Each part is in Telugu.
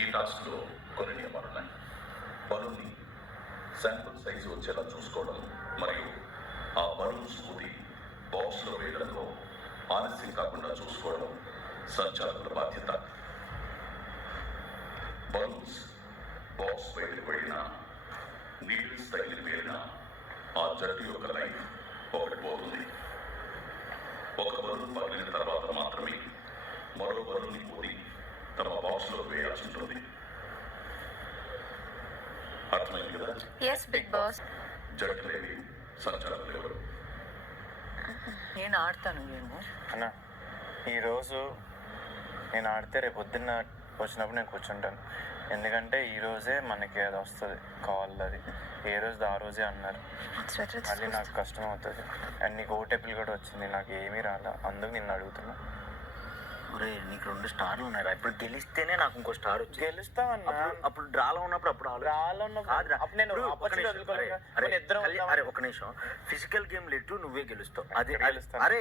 ఈ టాస్క్లో కొన్ని నియమాలున్నాయి. బలూన్ని శాంపుల్ సైజు వచ్చేలా చూసుకోవడం మరియు ఆ బలూన్స్ ఊది బాక్స్లో వేయడంలో ఆలస్యం కాకుండా చూసుకోవడం సంచాలకుల బాధ్యత. బలూన్స్ బాక్స్ బయటకు వెళ్ళినా నీడిల్స్ తగిలి పేరినా ఆ జట్టు యొక్క లైఫ్ ఒకటి పోతుంది. ఒక బలూన్ పగిలిన తర్వాత మాత్రమే మరో బలూన్ని ఊది తమ బాక్స్లో వేయాల్సి ఉంటుంది. అర్థమైంది కదా? Yes big boss. జట్టులేవి సంచాలకులు ఎవరు? నేను ఆడతాను గేము అన్న. ఈరోజు నేను ఆడితే రేపు పొద్దున్న వచ్చినప్పుడు నేను కూర్చుంటాను. ఎందుకంటే ఈరోజే మనకి అది వస్తుంది కాల్, అది ఏ రోజు ఆ రోజే అన్నారు. మళ్ళీ నాకు కష్టం అవుతుంది. అండ్ నీకు ఓటీపీలు కూడా వచ్చింది, నాకు ఏమీ రాలా. అందుకు నిన్ను అడుగుతున్నా. ఒరే నీకు 2 స్టార్లు ఉన్నాయి. ఇప్పుడు గెలిస్తేనే నాకు ఇంకో స్టార్ వచ్చి గెలుస్తావన్నా. అప్పుడు డ్రాలో ఉన్నప్పుడు అరే ఒక నిమిషం, ఫిజికల్ గేమ్ లెట్టు నువ్వే గెలుస్తావు. అది అరే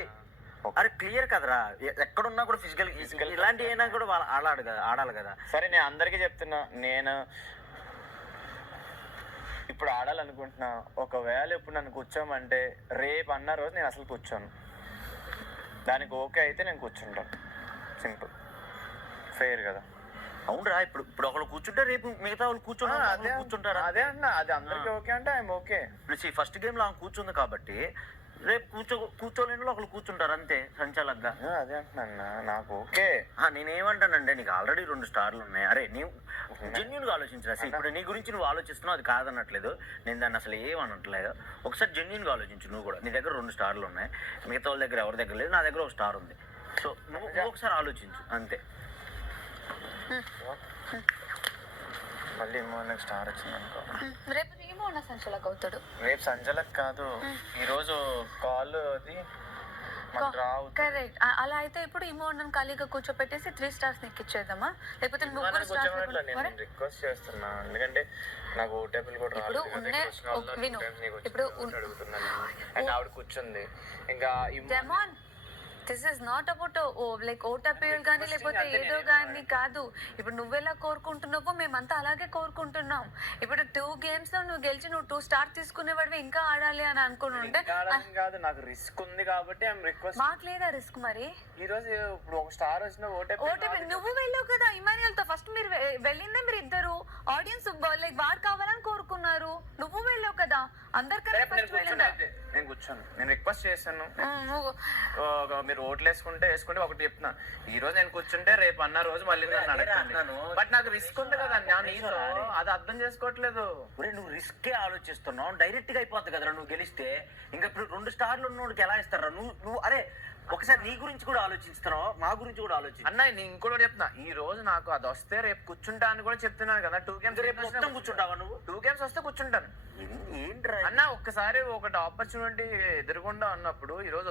అరే క్లియర్ కదరా. ఎక్కడున్నా కూడా ఫిజికల్ ఇలాంటి అయినా కూడా ఆడాలి కదా. సరే నేను అందరికీ చెప్తున్నా, నేను ఇప్పుడు ఆడాలనుకుంటున్నా. ఒకవేళ ఇప్పుడు నన్ను కూర్చోమంటే రేపు అన్న రోజు నేను అసలు కూర్చోను. దానికి ఓకే అయితే నేను కూర్చుంటాను. సింపుల్, ఫెయిర్ కదా. అవునరా, ఇప్పుడు ఒకళ్ళు కూర్చుంటే రేపు మిగతా వాళ్ళు కూర్చుంటారా? అదే అన్న, అది అందరికి ఓకే అంటే ఐఎమ్ ఓకే. ఇప్పుడు ఫస్ట్ గేమ్ లో ఆమె కూర్చుంది కాబట్టి రేపు కూర్చోలేని వాళ్ళు ఒకళ్ళు కూర్చుంటారు అంతే, సంచాలకుగా. అదే అంటున్నా, నాకు ఓకే. నేనేమంటానంటే నీకు ఆల్రెడీ 2 స్టార్లు ఉన్నాయి. అరే నీవు జెన్యున్ గా ఆలోచించరా. ఇప్పుడు నీ గురించి నువ్వు ఆలోచిస్తున్నావు, అది కాదనట్లేదు. నేను దాన్ని అసలు ఏమనట్లేదు. ఒకసారి జెన్యున్ గా ఆలోచించు. నువ్వు కూడా నీ దగ్గర 2 స్టార్లు ఉన్నాయి, మిగతా వాళ్ళ దగ్గర ఎవరి దగ్గర లేదు, నా దగ్గర 1 స్టార్ ఉంది. సో నువ్వు ఒకసారి ఆలోచించు అంతే. మళ్ళీ మనకు స్టార్ వచ్చింది అనుకో, రేపు ఏమో ఉన్న సంచలక్ అవుతాడు. రేపు సంజలకు కాదు, ఈరోజు కాల్ అది కరెక్ట్. అలా అయితే ఇప్పుడు ఇమోన్ ఖాళీగా కూర్చోపెట్టేసి 3 స్టార్స్ ఎక్కిచ్చేద్దామా? లేకపోతే రిక్వెస్ట్ చేస్తున్నా, ఎందుకంటే నాకు ఓటీపీలు కూడా ఇప్పుడు అండ్ ఆవిడ కూర్చుంది. ఇంకా this is not about like ఓటీపీలు కానీ లేకపోతే ఏదో కానీ కాదు. ఇప్పుడు నువ్వెలా కోరుకుంటున్నావో మేమంతా అలాగే కోరుకుంటున్నాం. ఇప్పుడు 2 games లో నువ్వు గెలిచి నువ్వు 2 స్టార్ తీసుకునేవాడివి ఇంకా ఆడాలి అని అనుకుని ఉంటే కాదు, నాకు రిస్క్ ఉంది కాబట్టి మాకు లేదా రిస్క్? మరి ఈ రోజు ఇప్పుడు 1 స్టార్ వచ్చిన ఓటీపీ నువ్వు వెళ్ళావు కదా ఇమాన్యుయల్ తో. ఫస్ట్ మీరు వెళ్ళిందే మీరు ఇద్దరు. ఆడియన్స్ లైక్ వాడు కావాలని కోరుకున్నారు, నువ్వు వెళ్ళావు కదా. అందరికన్నా ఫస్ట్ వెళ్ళిందా? నేను కూర్చోను, నేను రిక్వెస్ట్ చేశాను. మీరు ఓట్లు వేసుకుంటే ఒకటి చెప్తున్నా, ఈ రోజు నేను కూర్చుంటే రేపు అన్న రోజు మళ్ళీ అన్నాను. బట్ నాకు రిస్క్ ఉంది కదా, అది అర్థం చేసుకోవట్లేదు. నువ్వు రిస్కే ఆలోచిస్తున్నావు. డైరెక్ట్ గా అయిపోద్ది కదరా నువ్వు గెలిస్తే. ఇంకా ఇప్పుడు 2 స్టార్లు ఉన్నోడికి ఎలా ఇస్తారా? నువ్వు అరే ఒకసారి నీ గురించి కూడా ఆలోచిస్తున్నావు, మా గురించి కూడా ఆలోచించు. అన్న నేను ఇంకోటి చెప్తున్నా, ఈ రోజు నాకు అది వస్తే రేపు కూర్చుంటా అని కూడా చెప్తున్నాను కదా. 2 games రేపు మొత్తం కూర్చుంటావా నువ్వు? 2 games వస్తే కూర్చుంటాను. ఏంట్రా అన్న, ఒక్కసారి ఒకటి ఆపర్చునిటీ ఎదురుకుండా ఉన్నప్పుడు ఈ రోజు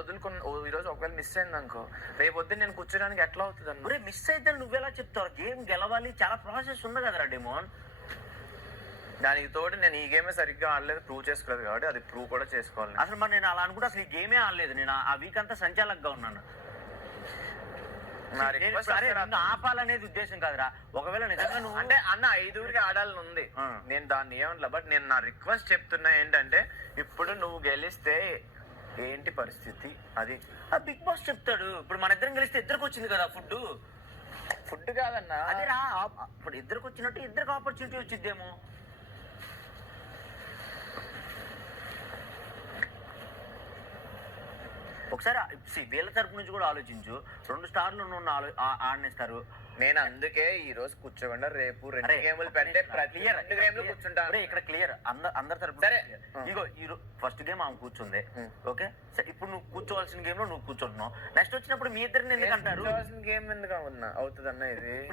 ఈ రోజు ఒకవేళ మిస్ అయింది అనుకో, రేపు వద్దు నేను కూర్చోడానికి ఎట్లా అవుతుంది అన్న? మిస్ అయితే నువ్వెలా చెప్తావు? గేమ్ గెలవాలి, చాలా ప్రాసెస్ ఉంది కదరా డెమోన్. దానికి తోటి నేను ఈ గేమే సరిగ్గా ఆడలేదు, ప్రూవ్ చేసుకోలేదు కాబట్టి అది ప్రూవ్ కూడా చేసుకోవాలి. అసలు మరి నేను అలా అనుకుంటే అసలు ఈ గేమే ఆడలేదు. నేను ఆ వీక్ అంతా సంచాలకుగా ఉన్నాను. ఆపాలనేది ఉద్దేశం కాదురా. ఒకవేళ నిజంగా నువ్వు అంటే అన్న 5 ఆడాలని ఉంది, నేను దాన్ని ఏమన్నా. బట్ నేను నా రిక్వెస్ట్ చెప్తున్నా ఏంటంటే, ఇప్పుడు నువ్వు గెలిస్తే ఏంటి పరిస్థితి అది బిగ్ బాస్ చెప్తాడు. ఇప్పుడు మన ఇద్దరం గెలిస్తే ఇద్దరికి వచ్చింది కదా ఫుడ్ కాదన్నా. అదేరా, ఇప్పుడు ఇద్దరికి వచ్చినట్టు ఇద్దరికి ఆపర్చునిటీ వచ్చిద్దేమో. ఒకసారి వీళ్ళ తరపు నుంచి కూడా ఆలోచించు. 2 స్టార్లు ఆడనిస్తారు. నేను అందుకే ఈ రోజు కూర్చోకుండా రేపు 2 గేములు పెడితే ప్రతి 2 గేమ్లు కూర్చుంటాను. ఇక్కడ క్లియర్ అందరి తరపు. సరే ఇగో ఫస్ట్ గేమ్ ఆమె కూర్చుంది, ఓకే. సరే ఇప్పుడు నువ్వు కూర్చోవలసిన గేమ్ లో నువ్వు కూర్చుంటున్నావు. నెక్స్ట్ వచ్చినప్పుడు మీ ఇద్దరిని ఎందుకంటారు? గేమ్ ఎందుకు అవుతుంది అన్న?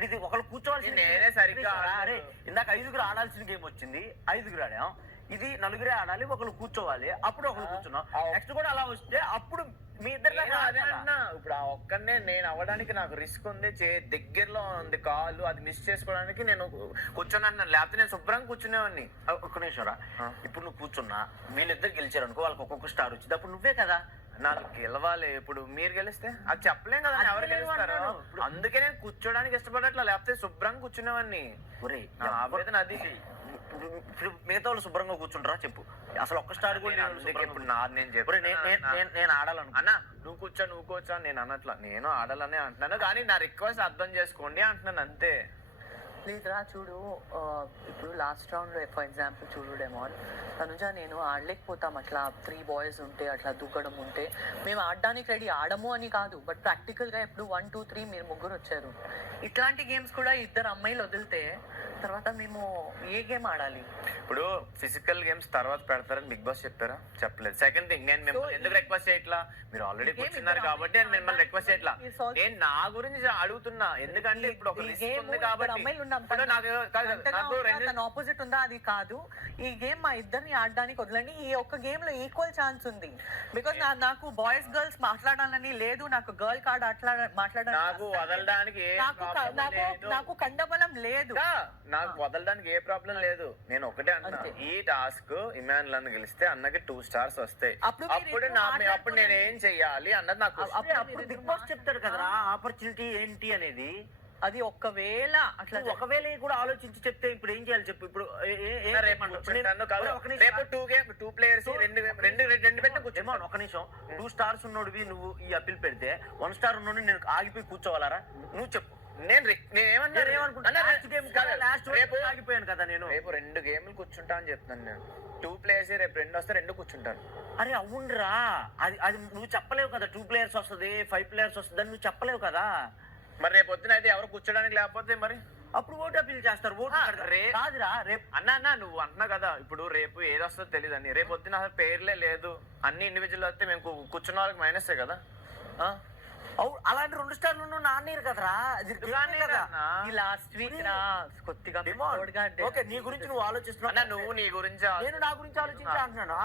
ఇది ఒకళ్ళు కూర్చోవలసిన నేనే సరిగ్గా. అరే ఇందాక 5 ఆడాల్సిన గేమ్ వచ్చింది, 5 ఆడాం. ఇది 4 ఆడాలి, ఒకళ్ళు కూర్చోవాలి, అప్పుడు ఒకళ్ళు కూర్చున్నాం. నెక్స్ట్ కూడా అలా వస్తే అప్పుడు మీ ఇద్దరు. ఇప్పుడు ఆ ఒక్కనే నేను అవ్వడానికి నాకు రిస్క్ ఉంది, దగ్గరలో ఉంది కాలు, అది మిస్ చేసుకోవడానికి నేను కూర్చున్నాను. లేకపోతే నేను శుభ్రంగా కూర్చునేవాడిని. ఒక్క నిమిషం రా. ఇప్పుడు నువ్వు కూర్చున్నా, వీళ్ళిద్దరు గెలిచారు అనుకో, వాళ్ళకి ఒక్కొక్క స్టార్ వచ్చింది, అప్పుడు నువ్వే కదా. నాకు గెలవాలి. ఇప్పుడు మీరు గెలిస్తే అది చెప్పలేం కదా ఎవరు గెలుస్తారో. అందుకే నేను కూర్చోడానికి ఇష్టపడట్లా, లేకపోతే శుభ్రంగా కూర్చునేవాడిని. ఒరేయ్ నా ఆవేదన అది. ఇప్పుడు మిగతా వాళ్ళు శుభ్రంగా కూర్చుంటారా చెప్పు? అసలు ఒక్క స్టార్ కూడా నేను అందుకే ఇప్పుడు నేను నేను ఆడాలను అన్నా నువ్వు కూర్చో అని నేను అనట్లా, నేను ఆడాలని అంటున్నాను, కానీ నా రిక్వెస్ట్ అర్థం చేసుకోండి అంటున్నాను అంతే. లేదురా చూడు, ఇప్పుడు లాస్ట్ రౌండ్లో ఫర్ ఎగ్జాంపుల్ చూడు డెమాన్, తనుజ నేను ఆడలేకపోతాం అట్లా 3 బాయ్స్ ఉంటే అట్లా దూకడం ఉంటే. మేము ఆడడానికి రెడీ, ఆడము అని కాదు, బట్ ప్రాక్టికల్గా ఇప్పుడు 1, 2, 3 మీరు ముగ్గురు వచ్చారు. ఇట్లాంటి గేమ్స్ కూడా 2 అమ్మాయిలు వదిలితే తర్వాత మేము ఏ గేమ్ ఆడాలి? ఇప్పుడు ఫిజికల్ గేమ్స్ తర్వాత పెడతారని బిగ్ బాస్ చెప్పారా? చెప్పలేదు. సెకండ్ థింగ్, నేను మిమ్మల్ని ఎందుకు రిక్వెస్ట్ చేయట్లా, మీరు ఆల్రెడీ కూర్చున్నారు కాబట్టి నేను మిమ్మల్ని రిక్వెస్ట్ చేయట్లా. నేను నా గురించి అడుగుతున్నా, ఎందుకంటే ఇప్పుడు ఒక లిస్ట్ ఉంది కాబట్టి. ఆపోజిట్ ఉందా అది కాదు, ఈ గేమ్ మా ఇద్దరిని ఆడడానికి వదలండి. ఈ ఒక్క గేమ్ లో ఈక్వల్ ఛాన్స్ ఉంది. బికాస్ నాకు బాయ్స్ గర్ల్స్ మాట్లాడాలని లేదు, నాకు గర్ల్ కార్డ్ మాట్లాడాలని నాకు వదలడానికి నాకు కండబలం లేదు, నాకు వదలడానికి ఏ ప్రాబ్లం లేదు. నేను ఒకటే అన్నా, ఈ టాస్క్ ఇమాన్లను గెలిస్తే అన్నకి 2 స్టార్స్ వస్తాయి. అప్పుడు నేను ఏం చెయ్యాలి అన్నది నాకు. అప్పుడు బిగ్ బాస్ చెప్తాడు కదరా ఆపర్చునిటీ ఏంటి అనేది. అది ఒకవేళ అట్లా ఒకవేళ కూడా ఆలోచించి చెప్తే ఇప్పుడు ఏం చేయాలి చెప్పు? ఇప్పుడు రేపు 2 ప్లేయర్స్ రెండు పెట్టిన కూర్చోమా. ఒక నిమిషం, 2 స్టార్స్ ఉన్నోడివి నువ్వు ఈ అప్పీల్ పెడితే 1 స్టార్ ఉన్నోడి నేను ఆగిపోయి కూర్చోవాలరా? నువ్వు చెప్పు. ఆగిపోయాను కదా నేను. రేపు 2 గేమ్లు కూర్చుంటా అని చెప్తున్నాను నేను. 2 ప్లేయర్స్ రేపు 2 వస్తే 2 కూర్చుంటాను. అరే అవునరా, అది నువ్వు చెప్పలేవు కదా. 2 ప్లేయర్స్ వస్తుంది, 5 ప్లేయర్స్ వస్తుంది అని నువ్వు చెప్పలేవు కదా. మరి రేపు పొద్దున అయితే ఎవరు కూర్చోడానికి లేకపోతే మరి అప్పుడు ఓటు అప్పీల్ చేస్తారు. ఓటు కాదురా రేపు అన్నా నువ్వు అంటున్నా కదా, ఇప్పుడు రేపు ఏది వస్తుందో తెలియదు అని. రేపు పొద్దున అసలు పేర్లే లేదు, అన్ని ఇండివిజువల్ వస్తే మేము కూర్చున్న వాళ్ళకి మైనసే కదా. అలాంటి 2 స్టార్లు నాన్నీరు కదరా. లాస్ట్ వీక్ కొద్దిగా ఓకే, నీ గురించి నువ్వు ఆలోచిస్తున్నావు, నువ్వు నీ గురించి, నేను నా గురించి ఆలోచించి అంటున్నాను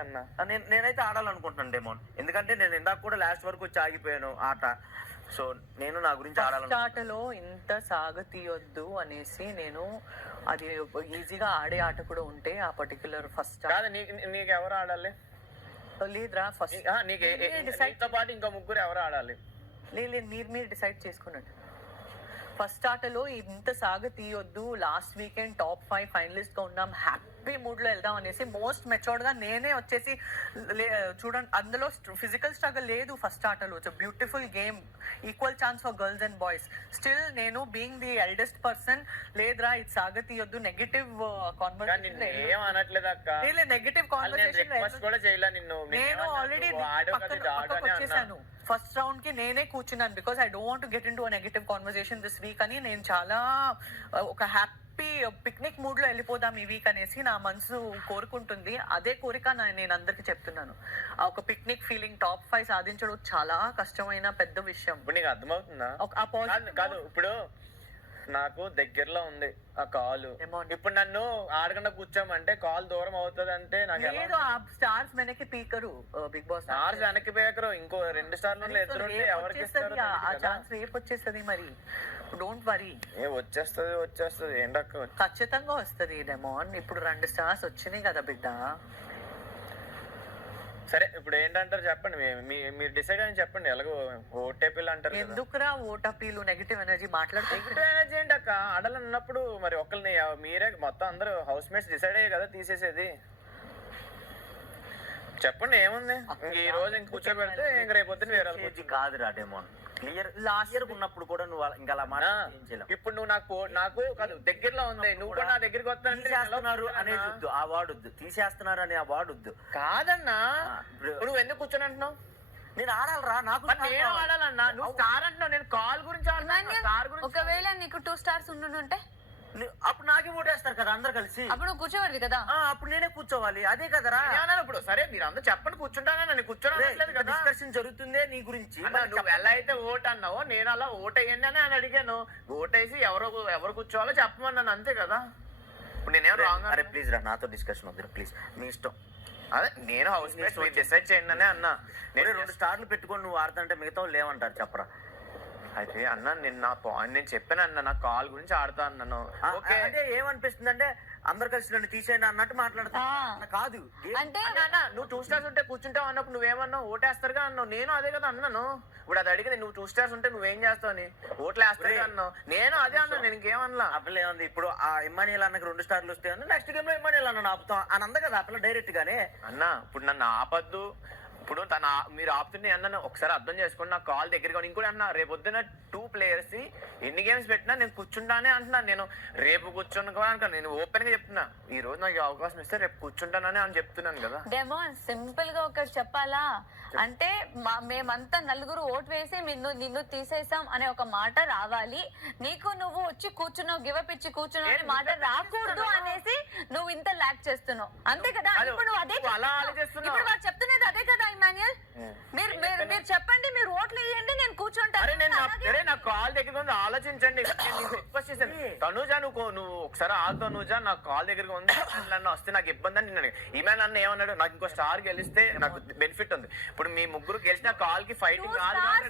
అన్న. నేనైతే ఆడాలనుకుంటున్నాను డెమోన్, ఎందుకంటే నేను ఇందాక కూడా లాస్ట్ వరకు వచ్చి ఆగిపోయాను ఆట. సో నేను నా గురించి ఆటలో ఇంత సాగతీయొద్దు అనేసి నేను అది ఈజీగా ఆడే ఆట కూడా ఉంటే ఆ పర్టికులర్ ఫస్ట్ నీకు ఎవరు ఆడాలి? లేదురా ఫస్ట్ నీతో పాటు ఇంకో ముగ్గురు ఎవరు ఆడాలి? లేదు మీరు డిసైడ్ చేసుకున్నట్టు. ఫస్ట్ ఆటలో ఇంత సాగ తీయొద్దు, లాస్ట్ వీకెండ్ టాప్ 5 ఫైనలిస్ట్ గా ఉన్నాం, హ్యాపీ మూడ్ లో వెళ్దాం అనేసి మోస్ట్ మెచ్యూర్డ్ గా నేనే వచ్చేసి చూడండి, అందులో ఫిజికల్ స్ట్రగల్ లేదు ఫస్ట్ ఆటలో. It's beautiful game, equal chance for girls and boys. Still నేను బీయింగ్ ది ఎల్డెస్ట్ పర్సన్, లేదురా ఇది సాగ తీయొద్దు నెగటివ్ కాన్వర్సేషన్, నెగటివ్ కాన్వర్సేషన్ నేను ఆల్రెడీ పక్కకు వచ్చేసాను. ఫస్ట్ రౌండ్ కి నేనే కూర్చున్నాను, because I don't want to get into negative conversation this week అని. నేను చాలా ఒక హ్యాపీ పిక్నిక్ మూడ్ లో వెళ్ళిపోదాం ఈ వీక్ అనేసి నా మనసు కోరుకుంటుంది. అదే కోరిక నేను అందరికి చెప్తున్నాను. ఒక పిక్నిక్ ఫీలింగ్, టాప్ 5 సాధించడం చాలా కష్టమైన పెద్ద విషయం. ఇప్పుడు నీకు అర్థమవుతుందా? కాదు, ఇప్పుడు నాకు దగ్గరలో ఉంది ఆ కాలు, ఇప్పుడు నన్ను ఆడకుండా కూర్చోమంటే కాల్ దూరం అవుతుంది అంటే నాకు లేదు. ఆ స్టార్స్ వెనక్కి పీకరు బిగ్ బాస్, స్టార్స్ వెనక్కి పీకరు. ఇంకో 2 స్టార్లు ఎదురు ఎవరికి ఆ ఛాన్స్ రేపు వచ్చేస్తుంది. మరి డోంట్ వరీ, వచ్చేస్తుంది ఏంటక్క, ఖచ్చితంగా వస్తుంది డెమోన్. ఇప్పుడు 2 స్టార్స్ వచ్చినాయి కదా బిడ్డ. సరే ఇప్పుడు ఏంటంటారు చెప్పండి, మీరు డిసైడ్ అని చెప్పండి. ఎలాగో ఓటేపీలు అంటారు. ఎందుకురా ఓటపీలు, నెగిటివ్ ఎనర్జీ మాట్లాడుతూ? నెగిటివ్ ఎనర్జీ ఏంటి అక్క? ఆడాలన్నప్పుడు మరి ఒకరిని మీరే మొత్తం అందరూ హౌస్ మేట్స్ డిసైడ్ అయ్యే కదా తీసేసేది. చెప్పండి ఏముంది, ఈ రోజు ఇంక కూర్చోబెడితే ఇంక రేపు పొద్దున వేరే కాదురా డెమోన్. క్లియర్ లాస్ట్ ఇయర్ ఉన్నప్పుడు కూడా నువ్వు ఇంకా అలా మాట ఇప్పుడు నువ్వు నాకు కాదు దగ్గరలో ఉంది, నువ్వు కూడా నా దగ్గరికి వస్తున్నారు అనేది వద్దు, ఆ వార్డు వద్దు, తీసేస్తున్నారు అనే ఆ వార్డు వద్దు. కాదన్నా నువ్వు ఎందుకు కూర్చొని అంటున్నావు? నేను ఆడాలరా, నాకు నేను ఆడాలన్నా. నువ్వు స్టార్ అంటున్నావు, నేను కాల్ గురించి ఆడుతున్నా. ఒకవేళ నీకు 2 స్టార్స్ ఉండుంటే అప్పుడు నాకే ఓటేస్తారు కదా అందరు కలిసి, అప్పుడు నువ్వు కూర్చోవాలి కదా. అప్పుడు నేనే కూర్చోవాలి, అదే కదరా. ఇప్పుడు సరే మీరు అందరూ చెప్పండి కూర్చుంటానని, కూర్చోలేదు కదా, డిస్కషన్ జరుగుతుందే నీ గురించి. నువ్వు ఎలా అయితే ఓట్ అన్నావో నేను అలా ఓట్ అయ్యండి అని అడిగాను. ఓటేసి ఎవరు కూర్చోవాలో చెప్పమన్నాను, అంతే కదా. ఇప్పుడు నేనేం రాంగ్? అరే ప్లీజ్ రా, నాతో డిస్కషన్ వద్దు ప్లీజ్, మీ ఇష్టం. అదే నేను హౌస్ మేట్స్ డిసైడ్ చేయండి అనే అన్నా. నేను 2 స్టార్లు పెట్టుకొని నువ్వు ఆడుతుంటే మిగతా వాళ్ళు ఏమంటారు చెప్పరా? అయితే అన్న నేను నా పాయింట్ నేను చెప్పాను అన్న నా కాల్ గురించి ఆడతా అన్నాను. ఓకే అంటే ఏమనిపిస్తుంది అంటే అందరు కలిసి నన్ను తీసేయండి అన్నట్టు మాట్లాడతా కాదు అంటే అన్న నువ్వు 2 స్టార్స్ ఉంటే కూర్చుంటావు అన్నప్పుడు నువ్వేమన్నావు ఓటేస్తారుగా అన్నావు. నేను అదే కదా అన్నాను. ఇప్పుడు అది అడిగింది నువ్వు 2 స్టార్స్ ఉంటే నువ్వేం చేస్తావు అని ఓట్లు వేస్తారుగా అన్నావు. నేను అదే అన్నా, నేను ఇంకేమన్నా. ఆ పిల్ల ఏమంది ఇప్పుడు ఆ ఇమ్మానియల్ అన్నకి 2 స్టార్లు వస్తే నెక్స్ట్ గేమ్ లో ఇమ్మానియల్ అన్న ఆపుతాం అని అంద కదా ఆ పిల్ల డైరెక్ట్ గానే. అన్న ఇప్పుడు నన్ను ఆపద్దు, ఇప్పుడు మీరు ఆపుతుంటే అన్న ఒకసారి అర్థం చేసుకోండి. నా కాల్ దగ్గరగా ఇంకోటి అన్న రేపు పొద్దున్న 2 players ఎన్ని గేమ్స్ పెట్టినా నేను కూర్చుంటానే అంటున్నాను. నేను రేపు కూర్చుని కూడా అనుకో, నేను ఓపెన్ గా చెప్తున్నా ఈ రోజు నాకు ఈ అవకాశం ఇస్తే రేపు కూర్చుంటానని అని చెప్తున్నాను కదా. డెమోన్ సింపుల్ గా ఒకటి చెప్పాలా అంటే మేమంతా నలుగురు ఓటు వేసి నిన్ను తీసేసాం అనే ఒక మాట రావాలి. నీకు నువ్వు వచ్చి కూర్చున్నావు గివప్ ఇచ్చి కూర్చున్నావు అనే మాట రాకూడదు అనేసి నువ్వు ఇంత ల్యాక్ చేస్తున్నావు అంతే కదా. ఇప్పుడు నువ్వు అదే ఇప్పుడు వాళ్ళు చెప్తున్నది అదే కదా ఇమాన్యుయల్. మీరు మీరు చెప్పండి, మీరు ఓట్లు వేయండి, నేను కూర్చుంటాను. నా కాల్ దగ్గర ఉంది ఆలోచించండి. రిక్వెస్ట్ చేశాను తనుజా నువ్వు ఒకసారి ఆ తనుజా నా కాల్ దగ్గరగా ఉంది నన్ను వస్తే నాకు ఇబ్బంది అని నిన్న ఈమెన్ అన్న ఏమన్నాడు, నాకు ఇంకో స్టార్ గెలిస్తే నాకు బెనిఫిట్ ఉంది. ఇప్పుడు మీ ముగ్గురు గెలిచిన కాల్ కి ఫైటింగ్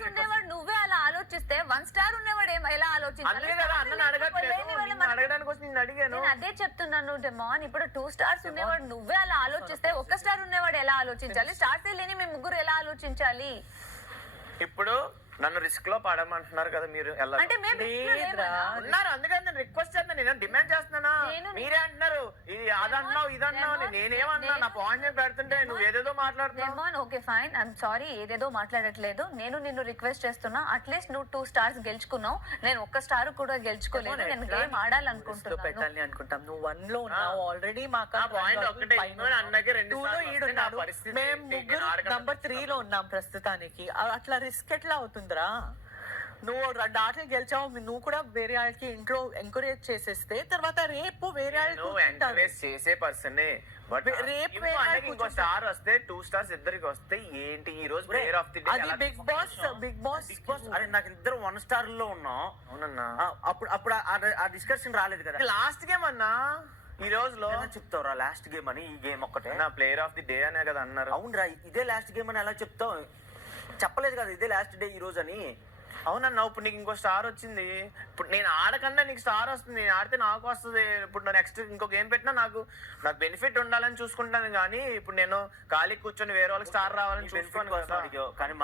ఉండేవాడు నువ్వే అలా ఆలోచిస్తే 1 స్టార్ ఉండేవాడు ఎలా ఆలోచించాలి కదా అన్న అడగడానికి వచ్చి నేను అడిగాను. నేను అదే చెప్తున్నాను డెమాన్. ఇప్పుడు 2 స్టార్స్ ఉండేవాడు నువ్వే అలా ఆలోచిస్తే 1 స్టార్ ఉండేవాడు ఎలా ఆలోచించాలి? స్టార్స్ లేని మేము ముగ్గురు ఎలా ఆలోచించాలి? ఇప్పుడు నన్ను రిస్క్ లో పడమంటున్నారు కదా మీరు అంటే ఉన్నారు. అందుకని నేను రిక్వెస్ట్ చేస్తాను, నేను డిమాండ్ చేస్తున్నానా? మీరే అంటున్నారు ఇది అదన్నావు ఇదన్నావు అని. నేనేమన్నా నా పాయింట్ పెడుతుంటే నువ్వు ఏదేదో మాట్లాడుతున్నావు. ఓకే ఫైన్, ఐఎమ్ సారీ, ఏదేదో మాట్లాడట్లేదు. నేను నిన్ను రిక్వెస్ట్ చేస్తున్నా, అట్లీస్ట్ నువ్వు 2 స్టార్స్ గెలుచుకున్నావు, నేను 1 స్టార్ కూడా గెలుచుకోలేదు. నేను గేమ్ ఆడాలనుకుంటున్నాను. పెట్టాలి అనుకుంటాం. నువ్వు 1 లో ఉన్నావు ఆల్రెడీ. మాకు పాయింట్ ఒకటే అన్నకి 2 మేము ముగ్గురు నంబర్ 3 లో ఉన్నాం ప్రస్తుతానికి. అట్లా రిస్క్ ఎట్లా అవుతుందిరా? నువ్వు 2 ఆటలు గెలిచావు, నువ్వు కూడా వేరే వాళ్ళకి ఇంట్లో ఎంకరేజ్ చేసేస్తే తర్వాత రేపు వేరే ఎంకరేజ్ చేసే పర్సన్ రేపు ఇంకో స్టార్ వస్తే 2 స్టార్స్ ఇద్దరికి వస్తే ఏంటి ఈ రోజు ప్లేయర్ ఆఫ్ ది డే అది బిగ్ బాస్. అరే నాకు ఇద్దరు 1 స్టార్ లో ఉన్నాం. అవునన్నా అప్పుడు ఆ డిస్కషన్ రాలేదు కదా. లాస్ట్ గేమ్ అన్నా ఈ రోజులో చెప్తావురా లాస్ట్ గేమ్ అని? ఈ గేమ్ ఒక్కటే నా ప్లేయర్ ఆఫ్ ది డే అనే కదా అన్నారు. అవునరా ఇదే లాస్ట్ గేమ్ అని ఎలా చెప్తావు? చెప్పలేదు కదా ఇదే లాస్ట్ డే ఈ రోజు అని. అవునన్నా ఇప్పుడు నీకు ఇంకో స్టార్ వచ్చింది. ఇప్పుడు నేను ఆడకన్నా నీకు స్టార్ వస్తుంది, నేను ఆడితే నాకు వస్తుంది. ఇప్పుడు నెక్స్ట్ ఇంకో గేమ్ పెట్టినా నాకు బెనిఫిట్ ఉండాలని చూసుకుంటాను. కానీ ఇప్పుడు నేను ఖాళీ కూర్చొని వేరే వాళ్ళకి స్టార్ రావాలని చూసుకోను. కానీ